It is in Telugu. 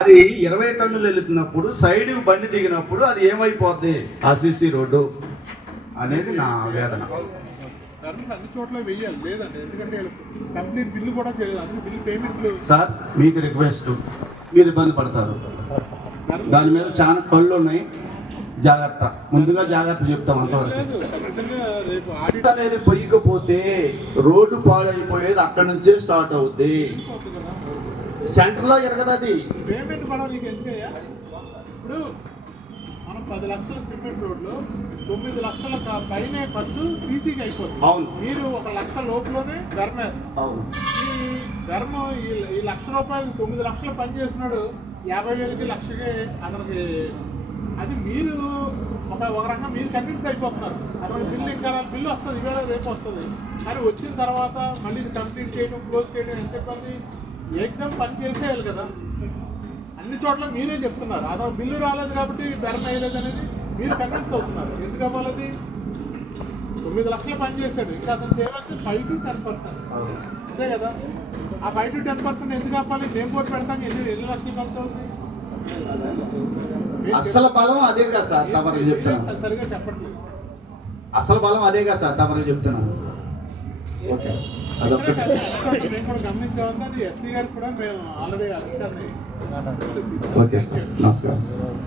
అది 20 టన్నులు వెళ్తున్నప్పుడు సైడ్ బండి దిగినప్పుడు అది ఏమైపోద్ది ఆర్సీసీ రోడ్డు అనేది నా వేదన. అన్ని చోట్ల వెయ్యాలి లేదండి, ఎందుకంటే కంప్లీట్ బిల్లు కూడా చేయలేదు, అందుకే బిల్లు పేమెంట్లు. సార్ మీకు రిక్వెస్ట్, మీరు ఇబ్బంది పడతారు, దాని మీద చాలా కళ్ళు ఉన్నాయి, జాగ్రత్త, ముందుగా జాగ్రత్త చెప్తాం అంతవరకు. రేపు ఆడిట్ అనేది పొయ్యకపోతే రోడ్డు పాడైపోయేది అక్కడి నుంచే స్టార్ట్ అవుద్ది, సెంటర్లో ఎరగదు. పేమెంట్ కూడా నీకు ఎందుకయ్యా? ఇప్పుడు మనం 10 లక్షల సిమెంట్ రోడ్లు 9 లక్షల పైన ఖర్చు సీసీకి అయిపోతుంది. అవును, మీరు 1 లక్ష లోపులోనే ధర్మ వేస్తారు. అవును, ఈ ధర్మ ఈ ₹1,00,000 9 లక్షలు పని చేస్తున్నాడు, 50,000కి లక్షకి అతనికి. అది మీరు ఒక రకంగా మీరు కన్విన్స్ అయిపోతున్నారు. అతనికి బిల్లు ఇంకా బిల్లు వస్తుంది, ఇవాళ రేపు వస్తుంది, కానీ వచ్చిన తర్వాత మళ్ళీ ఇది కంప్లీట్ చేయడం క్లోజ్ చేయడం ఎంత ఇబ్బంది. ఏకదం పని చేసేయాలి కదా. అన్ని చోట్ల మీరే చెప్తున్నారు అతను బిల్లు రాలేదు కాబట్టి ధర వేయలేదు అనేది మీరు కన్విన్స్ అవుతున్నారు. ఎందుకు అవ్వాలది? 9 లక్షలు పని చేశాడు, ఇంకా అతను చేయవలసింది 5 to 10%, అంతే కదా. ఆ 5 to 10% ఎందుకు అవ్వాలి? మేము కూడా పెడతాం, ఎన్ని లక్షలు ఖర్చు అవుతుంది? అసలు బలం అదే కదా సార్, తమరు చెప్తున్నాను. సరిగా చెప్పట్లేదు. అసలు బలం అదే కదా సార్, తమరు చెప్తున్నాను. ఓకే, అదొక్కటి మేము కూడా గమనించామని అది ఎస్సీ గారికి కూడా మేము ఆల్రెడీ అధికారిని. ఓకే సార్, నమస్కారం సార్.